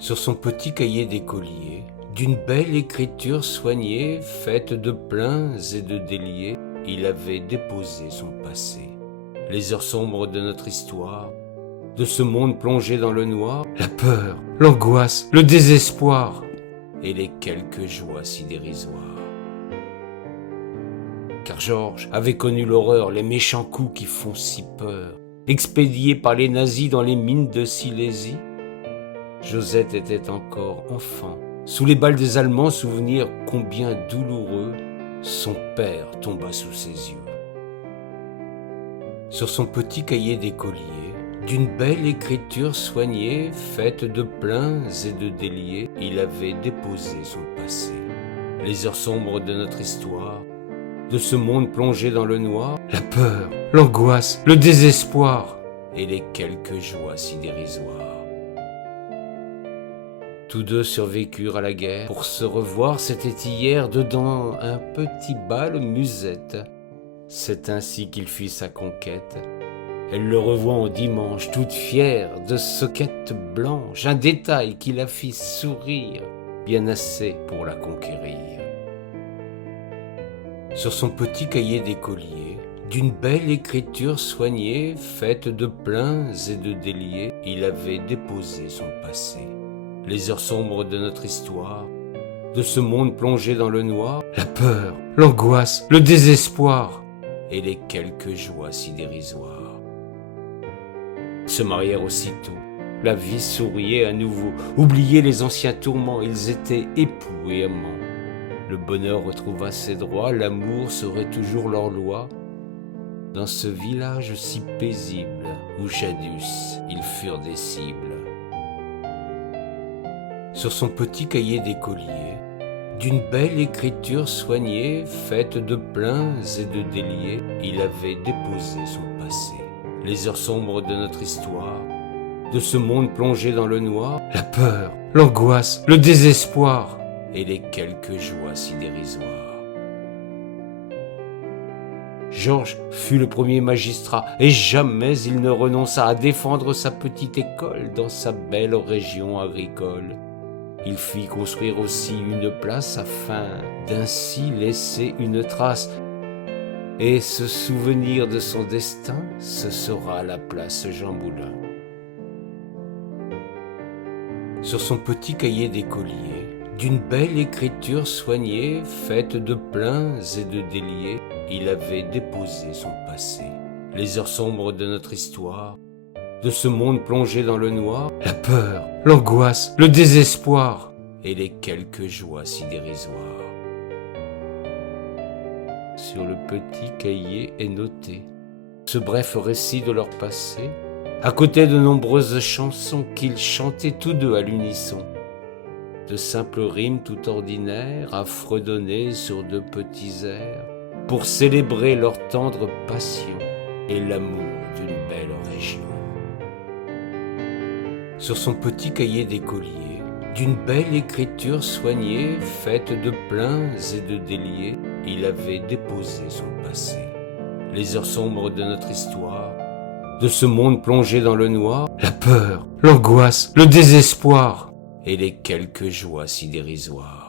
Sur son petit cahier d'écolier, d'une belle écriture soignée, faite de pleins et de déliés, il avait déposé son passé. Les heures sombres de notre histoire, de ce monde plongé dans le noir, la peur, l'angoisse, le désespoir, et les quelques joies si dérisoires. Car Georges avait connu l'horreur, les méchants coups qui font si peur, expédiés par les nazis dans les mines de Silésie. Josette était encore enfant, sous les balles des Allemands, souvenir combien douloureux, son père tomba sous ses yeux. Sur son petit cahier d'écolier, d'une belle écriture soignée, faite de pleins et de déliés, il avait déposé son passé. Les heures sombres de notre histoire, de ce monde plongé dans le noir, la peur, l'angoisse, le désespoir, et les quelques joies si dérisoires. Tous deux survécurent à la guerre. Pour se revoir, c'était hier, dedans un petit bal musette. C'est ainsi qu'il fit sa conquête. Elle le revoit en dimanche, toute fière de soquette blanche, un détail qui la fit sourire, bien assez pour la conquérir. Sur son petit cahier d'écolier, d'une belle écriture soignée, faite de pleins et de déliés, il avait déposé son passé. Les heures sombres de notre histoire, de ce monde plongé dans le noir, la peur, l'angoisse, le désespoir, et les quelques joies si dérisoires. Ils se marièrent aussitôt, la vie souriait à nouveau, oubliez les anciens tourments, ils étaient époux et amants. Le bonheur retrouva ses droits, l'amour serait toujours leur loi. Dans ce village si paisible, où jadis ils furent des cibles. Sur son petit cahier d'écolier, d'une belle écriture soignée, faite de pleins et de déliés, il avait déposé son passé. Les heures sombres de notre histoire, de ce monde plongé dans le noir, la peur, l'angoisse, le désespoir, et les quelques joies si dérisoires. Georges fut le premier magistrat, et jamais il ne renonça à défendre sa petite école dans sa belle région agricole. Il fit construire aussi une place afin d'ainsi laisser une trace. Et ce souvenir de son destin, ce sera la place Jean Moulin. Sur son petit cahier d'écolier, d'une belle écriture soignée, faite de pleins et de déliés, il avait déposé son passé. Les heures sombres de notre histoire, de ce monde plongé dans le noir, la peur, l'angoisse, le désespoir, et les quelques joies si dérisoires. Sur le petit cahier est noté ce bref récit de leur passé, à côté de nombreuses chansons qu'ils chantaient tous deux à l'unisson. De simples rimes tout ordinaires à fredonner sur de petits airs, pour célébrer leur tendre passion et l'amour d'une belle région. Sur son petit cahier d'écolier, d'une belle écriture soignée, faite de pleins et de déliés, il avait déposé son passé. Les heures sombres de notre histoire, de ce monde plongé dans le noir, la peur, l'angoisse, le désespoir, et les quelques joies si dérisoires.